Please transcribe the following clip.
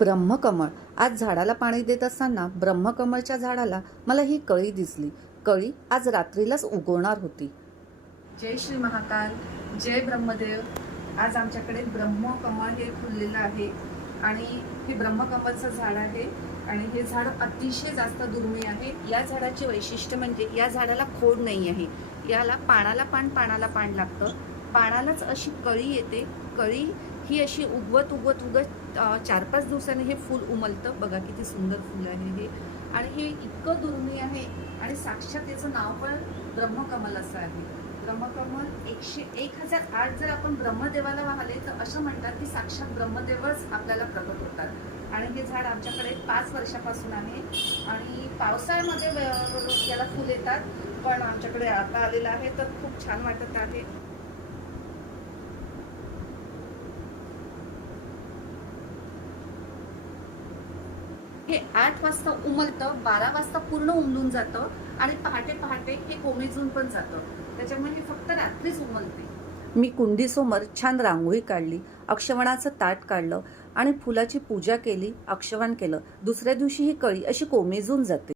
ब्रह्मकमळ. आज झाडाला पाणी देत असताना ब्रह्मकमळच्या झाडाला मला ही कळी दिसली. कळी आज रात्रीलाच उगवणार होती. जय श्री महाकाल, जय ब्रह्मदेव. आज आमच्याकडे ब्रह्मकमळ हे फुललेलं आहे आणि हे ब्रह्मकमळचं झाड आहे आणि हे झाड अतिशय जास्त दुर्मिळ आहे. या झाडाचे वैशिष्ट्य म्हणजे या झाडाला खोड नाही आहे. याला पानाला पान लागतं. पानालाच अशी कळी येते. कळी ही अशी उगवत 4-5 दिवसांनी हे फूल उमलतं. बघा किती सुंदर फूल आहे हे. आणि हे इतकं दुर्मिळ आहे आणि साक्षात याचं नाव पण ब्रह्मकमल असं आहे. ब्रह्मकमल 1008 जर आपण ब्रह्मदेवाला वाहले तर असं म्हणतात की साक्षात ब्रह्मदेवच आपल्याला प्रकट होतात. आणि हे झाड आमच्याकडे 5 वर्षापासून आहे आणि पावसाळ्यामध्ये याला फुल येतात, पण आमच्याकडे आता आलेलं आहे तर खूप छान वाटत आहे. हे 8 वाजता उमलतं, 12 वाजता पूर्ण उमलून जातं आणि पहाटे हे कोमेजून पण जातं. त्याच्यामुळे हे फक्त रात्रीच उमलते. मी कुंडीसमोर छान रांगोळी काढली, अक्षवणाचं ताट काढलं आणि फुलाची पूजा केली, अक्षवण केलं. दुसऱ्या दिवशी ही कळी अशी कोमेजून जाते.